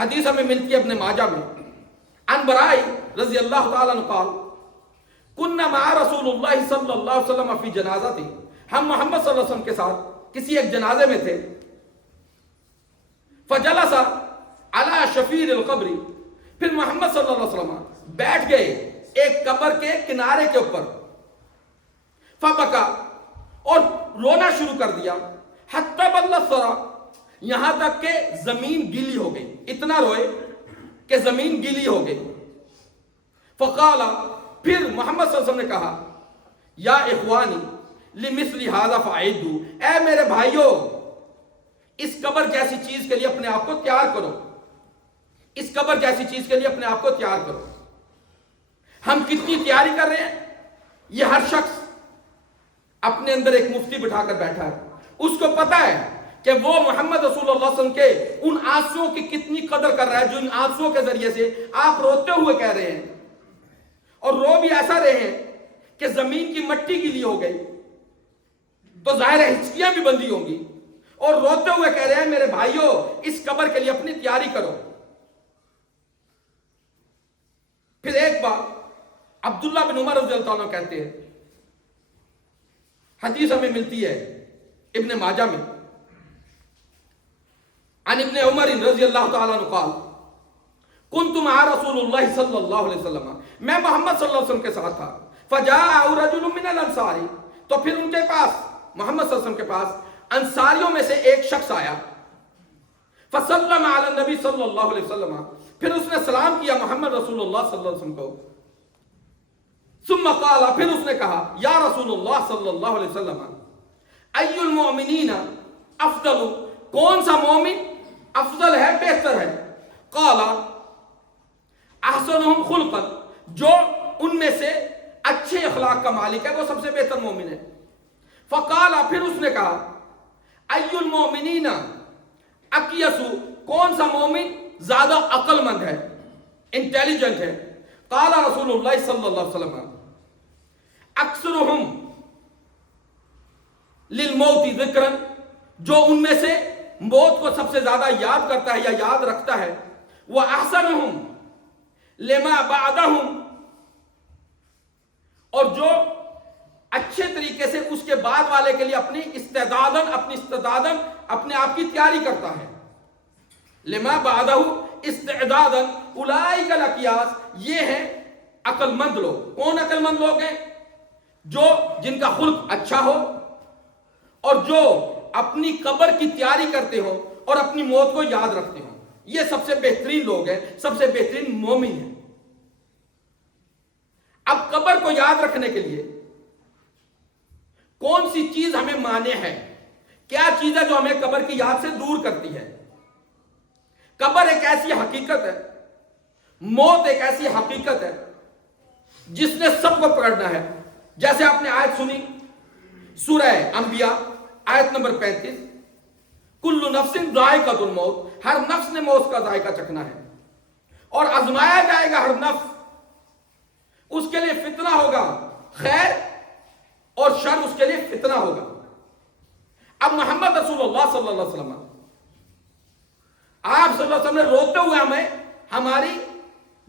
حدیث ہمیں ملتی ہے ابن ماجہ میں، عن برائی رضی اللہ تعالیٰ عنہ قال کننا مع رسول اللہ صلی اللہ علیہ وسلم فی جنازہ تھی، ہم محمد صلی اللہ علیہ وسلم کے ساتھ کسی ایک جنازے میں تھے، فجلس علی شفیر القبر، پھر محمد صلی اللہ علیہ وسلم بیٹھ گئے ایک قبر کے کنارے کے اوپر، فبکا، اور رونا شروع کر دیا، حتی بل الثری، یہاں تک کہ زمین گیلی ہو گئی، اتنا روئے کہ زمین گیلی ہو گئی، فقال، پھر محمد صلی اللہ علیہ وسلم نے کہا، یا اخوانی لمثل ھذا فاعدوا، اے میرے بھائیوں اس قبر جیسی چیز کے لیے اپنے آپ کو تیار کرو، اس قبر جیسی چیز کے لیے اپنے آپ کو تیار کرو۔ ہم کتنی تیاری کر رہے ہیں؟ یہ ہر شخص اپنے اندر ایک مفتی بٹھا کر بیٹھا ہے، اس کو پتا ہے کہ وہ محمد رسول اللہ صلی اللہ علیہ وسلم کے ان آنسوؤں کی کتنی قدر کر رہا ہے جو ان آنسوؤں کے ذریعے سے آپ روتے ہوئے کہہ رہے ہیں، اور رو بھی ایسا رہے ہیں کہ زمین کی مٹی گیلی ہو گئی تو ظاہر ہے ہچکیاں بھی بندی ہوں گی، اور روتے ہوئے کہہ رہے ہیں میرے بھائیوں اس قبر کے لیے اپنی تیاری کرو۔ پھر ایک بار عبداللہ بن عمر رضی اللہ عنہ کہتے ہیں، حدیث ہمیں ملتی ہے ابن ماجہ میں، عن ابن عمر رضی اللہ تعالیٰ عنہ قال کنت مع رسول اللہ صلی اللہ علیہ وسلم، میں محمد صلی اللہ علیہ وسلم کے ساتھ تھا، فجاء رجل من الانصار، تو پھر ان کے پاس محمد صلی اللہ علیہ وسلم کے پاس انصاریوں میں سے ایک شخص آیا، فسلم علی النبی صلی اللہ علیہ وسلم، پھر اس نے سلام کیا محمد رسول اللہ صلی اللہ علیہ وسلم کو، ثم قال، پھر اس نے کہا یا رسول اللہ صلی اللہ علیہ وسلم ای المؤمنین افضل، کون سا مومن افضل ہے، بہتر ہے؟ قال احسنہم خلقا، جو ان میں سے اچھے اخلاق کا مالک ہے وہ سب سے بہتر مومن ہے۔ فقال، پھر اس نے کہا ای المؤمنین اکیس، کون سا مومن زیادہ عقل مند ہے، انٹیلیجنٹ ہے؟ قال رسول اللہ صلی اللہ علیہ وسلم اکثرہم للموت ذکرا، جو ان میں سے موت کو سب سے زیادہ یاد کرتا ہے یا یاد رکھتا ہے، وَأَحْسَنُهُمْ لِمَا بَعْدَهُمْ، اور جو اچھے طریقے سے اس کے بعد والے کے لیے اپنی استعدادن اپنے آپ کی تیاری کرتا ہے۔ لما بعدہ استعدادن اولئک الاکیاس، یہ ہیں عقل مند لوگ۔ کون عقل مند لوگ ہیں؟ جو جن کا خلق اچھا ہو اور جو اپنی قبر کی تیاری کرتے ہوں اور اپنی موت کو یاد رکھتے ہوں، یہ سب سے بہترین لوگ ہیں، سب سے بہترین مومن ہیں۔ اب قبر کو یاد رکھنے کے لیے کون سی چیز ہمیں مانع ہے؟ کیا چیز ہے جو ہمیں قبر کی یاد سے دور کرتی ہے؟ قبر ایک ایسی حقیقت ہے، موت ایک ایسی حقیقت ہے جس نے سب کو پکڑنا ہے۔ جیسے آپ نے آیت سنی سورہ انبیاء آیت نمبر 35، کل نفس ذائقۃ الموت، ہر نفس نے موت کا ذائقہ چکھنا ہے اور آزمایا جائے گا ہر نفس، اس کے لیے فتنہ ہوگا، خیر اور شر اس کے لیے فتنہ ہوگا۔ اب محمد رسول اللہ صلی اللہ علیہ وسلم، آپ صلی اللہ علیہ وسلم نے روتے ہوئے ہمیں ہماری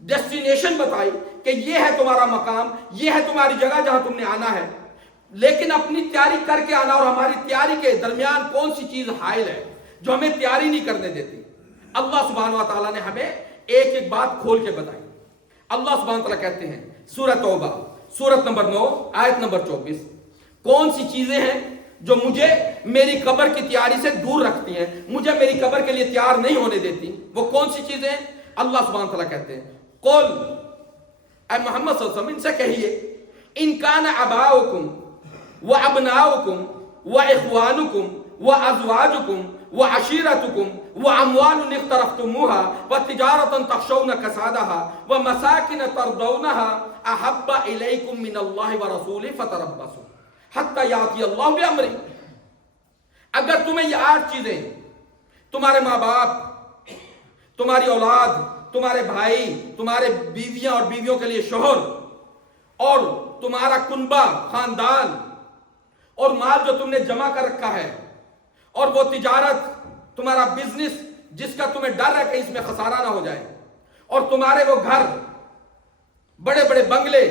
ڈیسٹینیشن بتائی کہ یہ ہے تمہارا مقام، یہ ہے تمہاری جگہ جہاں تم نے آنا ہے، لیکن اپنی تیاری کر کے آنا، اور ہماری تیاری کے درمیان کون سی چیز حائل ہے جو ہمیں تیاری نہیں کرنے دیتی؟ اللہ سبحانہ و تعالیٰ نے ہمیں ایک ایک بات کھول کے بتائی۔ اللہ سبحانہ و تعالیٰ کہتے ہیں سورہ توبہ سورت نمبر 9 آیت نمبر 24، کون سی چیزیں ہیں جو مجھے میری قبر کی تیاری سے دور رکھتی ہیں، مجھے میری قبر کے لیے تیار نہیں ہونے دیتی؟ وہ کون سی چیزیں ہیں؟ اللہ سبحانہ تعالیٰ کہتے ہیں قل، اے محمد صلی اللہ علیہ وسلم ان سے کہیے، ان کان آباؤکم و ابناؤکم و اخوانکم و ازواجکم و عشیرتکم و اموال اقترفتموها و تجارتا تخشون کسادها و مساکن ترضونها احب الیکم من اللہ و رسولہ فتربصوا حتی یاتی اللہ بامرہ۔ اگر تمہیں یہ 8 چیزیں، تمہارے ماں باپ، تمہاری اولاد، تمہارے بھائی، تمہارے بیویاں اور بیویوں کے لیے شوہر، اور تمہارا کنبہ خاندان اور مال جو تم نے جمع کر رکھا ہے، اور وہ تجارت، تمہارا بزنس جس کا تمہیں ڈر ہے کہ اس میں خسارہ نہ ہو جائے، اور تمہارے وہ گھر، بڑے بڑے بنگلے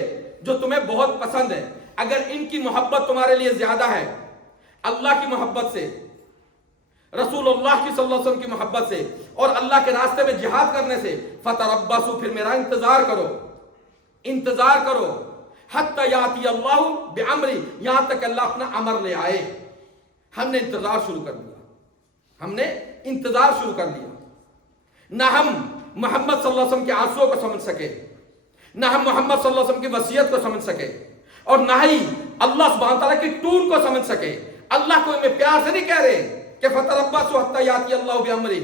جو تمہیں بہت پسند ہیں، اگر ان کی محبت تمہارے لیے زیادہ ہے اللہ کی محبت سے، رسول اللہ کی صلی اللہ علیہ وسلم کی محبت سے، اور اللہ کے راستے میں جہاد کرنے سے، فتربصوا، پھر میرا انتظار کرو، انتظار کرو، حتی یاتی اللہ بامری، یہاں تک اللہ اپنا امر لے آئے۔ ہم نے انتظار شروع کر دیا، ہم نے انتظار شروع کر دیا۔ نہ ہم محمد صلی اللہ علیہ وسلم کے آنسوؤں کو سمجھ سکے، نہ ہم محمد صلی اللہ علیہ وسلم کی وصیت کو سمجھ سکے، اور نہ ہی اللہ سبحانہ تعالیٰ کی ٹون کو سمجھ سکے۔ اللہ کو میں پیار سے نہیں کہہ رہے کہ فتربصوا حتی یاتی اللہ بامری،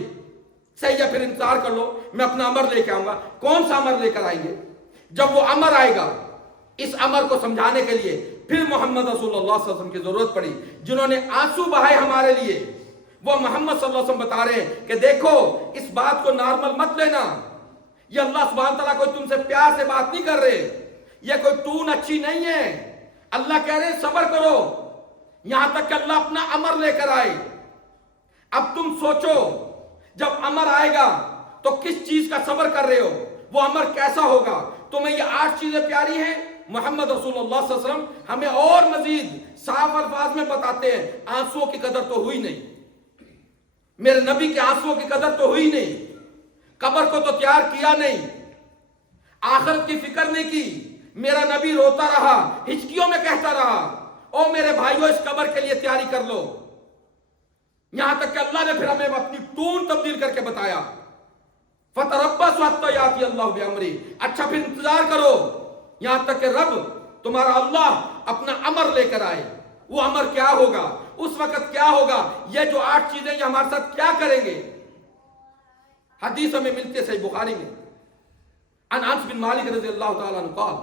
صحیح ہے پھر انتظار کر لو، میں اپنا امر لے کے آؤں گا۔ کون سا امر لے کر آئیں گے؟ جب وہ امر آئے گا، اس امر کو سمجھانے کے لیے پھر محمد رسول اللہ صلی اللہ علیہ وسلم کی ضرورت پڑی، جنہوں نے آنسو بہائے ہمارے لیے۔ وہ محمد صلی اللہ علیہ وسلم بتا رہے ہیں کہ دیکھو اس بات کو نارمل مت لینا، یہ اللہ سبحانہ تعالیٰ کوئی تم سے پیار سے بات نہیں کر رہے، یہ کوئی ٹون اچھی نہیں ہے۔ اللہ کہہ رہے صبر کرو یہاں تک کہ اللہ اپنا امر لے کر آئے۔ اب تم سوچو جب امر آئے گا تو کس چیز کا صبر کر رہے ہو، وہ امر کیسا ہوگا؟ تمہیں یہ 8 چیزیں پیاری ہیں، محمد رسول اللہ صلی اللہ علیہ وسلم ہمیں اور مزید صاف الفاظ میں بتاتے ہیں۔ آنسوؤں کی قدر تو ہوئی نہیں، میرے نبی کے آنسوؤں کی قدر تو ہوئی نہیں، قبر کو تو تیار کیا نہیں، آخرت کی فکر نہیں کی، میرا نبی روتا رہا، ہچکیوں میں کہتا رہا او میرے بھائیوں اس قبر کے لیے تیاری کر لو، یہاں تک کہ اللہ نے پھر ہمیں اپنی ٹون تبدیل کر کے بتایا، فتربصوا حتی یاتی اللہ بامری، اچھا پھر انتظار کرو یہاں تک کہ رب تمہارا اللہ اپنا امر لے کر آئے۔ وہ امر کیا ہوگا، اس وقت کیا ہوگا، یہ جو 8 چیزیں یہ ہمارے ساتھ کیا کریں گے؟ حدیث ہمیں ملتی ہے صحیح بخاری میں، عن انس بن مالک رضی اللہ تعالیٰ عنہ قال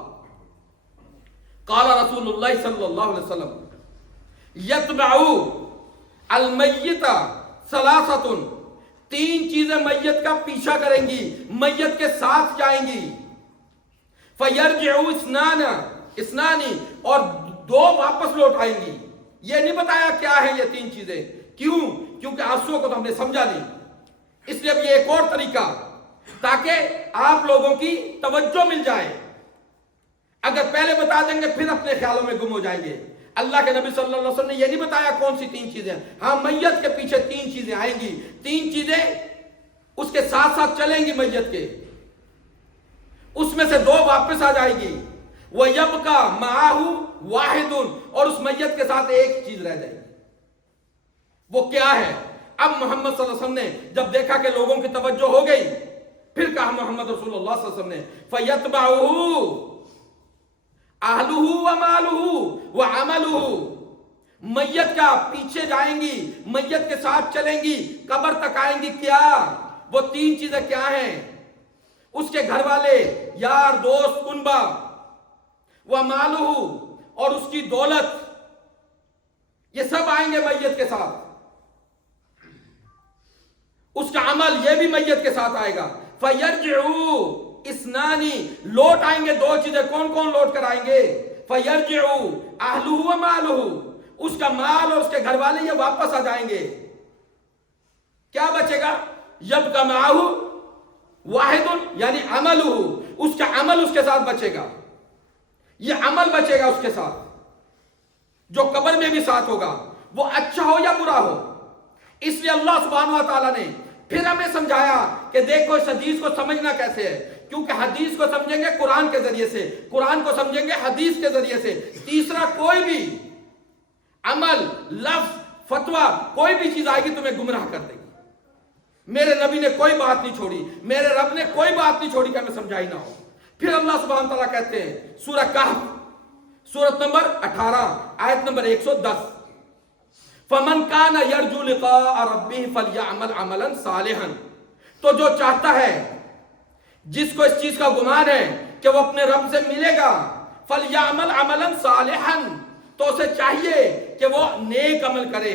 قال رسول اللہ صلی اللہ علیہ وسلم یتبع المیت ثلاثۃ، 3 چیزیں میت کا پیچھا کریں گی، میت کے ساتھ جائیں گی، فیرجع اثنان، اور 2 واپس لوٹ آئیں گی۔ یہ نہیں بتایا کیا ہے یہ 3 چیزیں، کیوں؟ کیونکہ آنسوؤں کو تو ہم نے سمجھا نہیں، اس لیے اب یہ ایک اور طریقہ تاکہ آپ لوگوں کی توجہ مل جائے۔ اگر پہلے بتا دیں گے پھر اپنے خیالوں میں گم ہو جائیں گے۔ اللہ کے نبی صلی اللہ علیہ وسلم نے یہ نہیں بتایا کون سی 3 چیزیں، ہاں میت کے پیچھے 3 چیزیں آئیں گی، 3 چیزیں اس کے ساتھ ساتھ چلیں گی میت کے، اس میں سے 2 واپس آ جائے گی، وَيَبْقَى مَعَهُ وَاحِدٌ، اور اس میت کے ساتھ ایک چیز رہ جائے گی۔ وہ کیا ہے؟ اب محمد صلی اللہ علیہ وسلم نے جب دیکھا کہ لوگوں کی توجہ ہو گئی، پھر کہا محمد رسول اللہ صلی اللہ علیہ وسلم نے فَيَتْبَعُهُ أَهْلُهُ وَمَالُهُ وَعَمَلُهُ، میت کا پیچھے جائیں گی، میت کے ساتھ چلیں گی، قبر تک آئیں گی۔ کیا وہ 3 چیزیں کیا ہیں؟ اس کے گھر والے، یار، دوست، کنبہ، وَمَالُهُ، اور اس کی دولت، یہ سب آئیں گے میت کے ساتھ۔ اس کا عمل یہ بھی میت کے ساتھ آئے گا۔ فَيَرْجِعُوا اثنان، لوٹ آئیں گے 2 چیزیں، کون کون لوٹ کر آئیں گے؟ فَيَرْجِعُوا أَهْلُهُ وَمَالُهُ، اس کا مال اور اس کے گھر والے یہ واپس آ جائیں گے۔ کیا بچے گا؟ يَبْقَى مَعَهُ واحد، یعنی عملہ، اس کا عمل اس کے ساتھ بچے گا، یہ عمل بچے گا اس کے ساتھ، جو قبر میں بھی ساتھ ہوگا، وہ اچھا ہو یا برا ہو۔ اس لیے اللہ سبحانہ وتعالیٰ نے پھر ہمیں سمجھایا کہ دیکھو اس حدیث کو سمجھنا کیسے ہے، کیونکہ حدیث کو سمجھیں گے قرآن کے ذریعے سے، قرآن کو سمجھیں گے حدیث کے ذریعے سے۔ تیسرا کوئی بھی عمل، لفظ، فتویٰ، کوئی بھی چیز آئے گی تمہیں گمراہ کر دے گی۔ میرے نبی نے کوئی بات نہیں چھوڑی، میرے رب نے کوئی بات نہیں چھوڑی کہ ہمیں سمجھائی نہ ہو۔ پھر اللہ سبحانہ تعالیٰ کہتے ہیں سورہ کہف، سورت نمبر 18، آیت نمبر 110، فَمَنْ كَانَ يَرْجُو لِقَاءَ رَبِّهِ فَلْيَعْمَلْ عَمَلًا صَالِحًا، تو جو چاہتا ہے، جس کو اس چیز کا گمان ہے کہ وہ اپنے رب سے ملے گا، فَلْيَعْمَلْ عَمَلًا صَالِحًا، تو اسے چاہیے کہ وہ نیک عمل کرے۔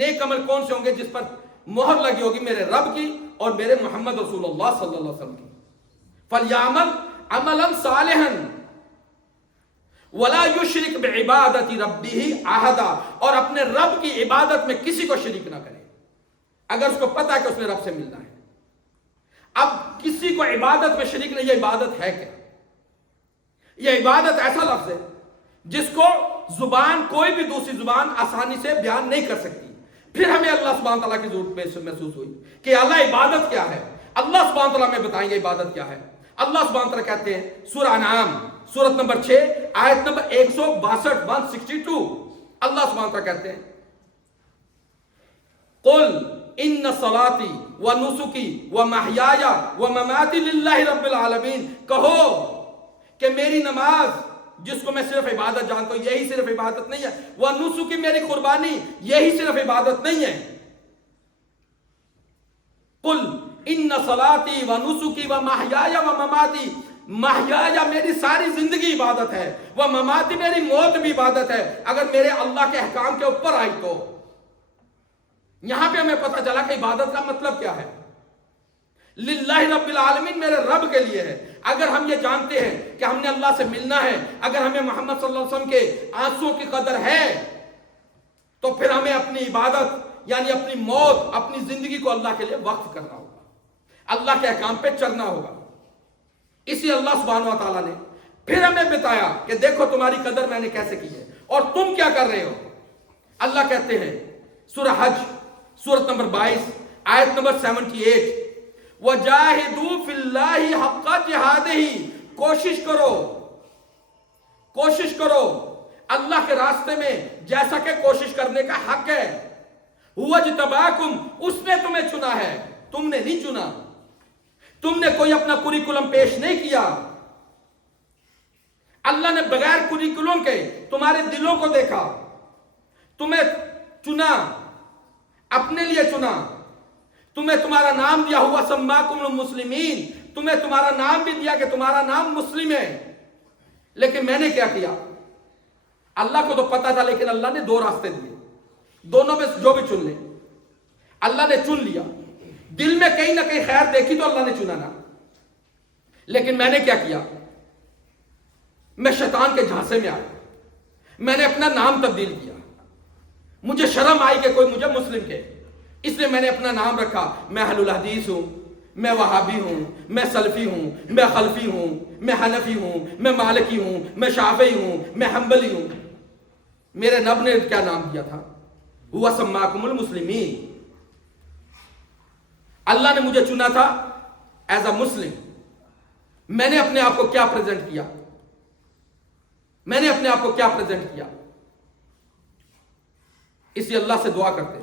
نیک عمل کون سے ہوں گے؟ جس پر مہر لگی ہوگی میرے رب کی اور میرے محمد رسول اللہ صلی اللہ علیہ وسلم کی۔ فَلْيَعْمَلْ عَمَلًا صَالِحًا وَلَا يُشْرِكْ بِعِبَادَةِ رَبِّهِ أَحَدًا، اور اپنے رب کی عبادت میں کسی کو شریک نہ کرے، اگر اس کو پتا ہے کہ اس نے رب سے ملنا ہے۔ کسی کو عبادت میں شریک نہیں. یہ عبادت ہے کیا؟ یہ عبادت ایسا لفظ ہے جس کو زبان کوئی بھی دوسری زبان آسانی سے بیان نہیں کر سکتی. پھر ہمیں اللہ سبحانہ تعالیٰ کی ضرورت محسوس ہوئی کہ اللہ عبادت کیا ہے. اللہ سبحانہ تعالیٰ میں بتائیں گے عبادت کیا ہے. اللہ سبحانہ تعالیٰ کہتے ہیں سورہ انعام سورت نمبر 6 آیت نمبر 162 162. اللہ سبحانہ تعالیٰ کہتے ہیں قل ان صلاتي ونسكي ومحياي ومماتي للہ رب العالمین. کہو کہ میری نماز جس کو میں صرف عبادت جانتا ہوں یہی صرف عبادت نہیں ہے. ونسكي میری قربانی یہی صرف عبادت نہیں ہے. قل ان صلاتي ونسكي ومحياي ومماتي. محیایا میری ساری زندگی عبادت ہے. ومماتی میری موت بھی عبادت ہے اگر میرے اللہ کے احکام کے اوپر آئی تو. یہاں پہ ہمیں پتہ چلا کہ عبادت کا مطلب کیا ہے. للہ رب العالمین میرے رب کے لیے ہے. اگر ہم یہ جانتے ہیں کہ ہم نے اللہ سے ملنا ہے, اگر ہمیں محمد صلی اللہ علیہ وسلم کے آنسوں کی قدر ہے, تو پھر ہمیں اپنی عبادت یعنی اپنی موت اپنی زندگی کو اللہ کے لیے وقف کرنا ہوگا, اللہ کے احکام پہ چلنا ہوگا. اسی اللہ سبحانہ و تعالیٰ نے پھر ہمیں بتایا کہ دیکھو تمہاری قدر میں نے کیسے کی ہے اور تم کیا کر رہے ہو. اللہ کہتے ہیں سورہ حج سورت نمبر 22 آیت نمبر 78 وَجَاهِدُوا فِي اللَّهِ حَقَّ جِهَادِهِ. کوشش کرو اللہ کے راستے میں جیسا کہ کوشش کرنے کا حق ہے. هُوَ اجْتَبَاكُمْ, اس نے تمہیں چنا ہے, تم نے نہیں چنا. تم نے کوئی اپنا کوریکولم پیش نہیں کیا. اللہ نے بغیر کوریکولم کے تمہارے دلوں کو دیکھا, تمہیں چنا, اپنے لیے چنا, تمہیں تمہارا نام دیا ہوا سماکم المسلمین, تمہیں تمہارا نام بھی دیا کہ تمہارا نام مسلم ہے. لیکن میں نے کیا کیا, اللہ کو تو پتا تھا لیکن اللہ نے دو راستے دیے, دونوں میں جو بھی چن لے. اللہ نے چن لیا, دل میں کہیں نہ کہیں خیر دیکھی تو اللہ نے چنا نا. لیکن میں نے کیا کیا, میں شیطان کے جھانسے میں آیا, میں نے اپنا نام تبدیل کیا. مجھے شرم آئی کہ کوئی مجھے مسلم کہے, اس لیے میں نے اپنا نام رکھا میں اہل الحدیث ہوں, میں وہابی ہوں, میں سلفی ہوں, میں خلفی ہوں, میں حنفی ہوں, میں مالکی ہوں, میں شافعی ہوں, میں حنبلی ہوں. میرے نب نے کیا نام دیا تھا, ہوا سماکم المسلمین. اللہ نے مجھے چنا تھا ایز اے مسلم. میں نے اپنے آپ کو کیا پریزنٹ کیا, میں نے اپنے آپ کو کیا پریزنٹ کیا. اسی اللہ سے دعا کرتے ہیں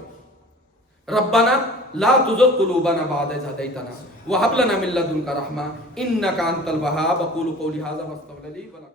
ربنا لا تزغ قلوبنا بعد إذ هديتنا وهب لنا من لدنك رحمة إنك أنت الوهاب. أقول قولي هذا واستغفر لي ولكم.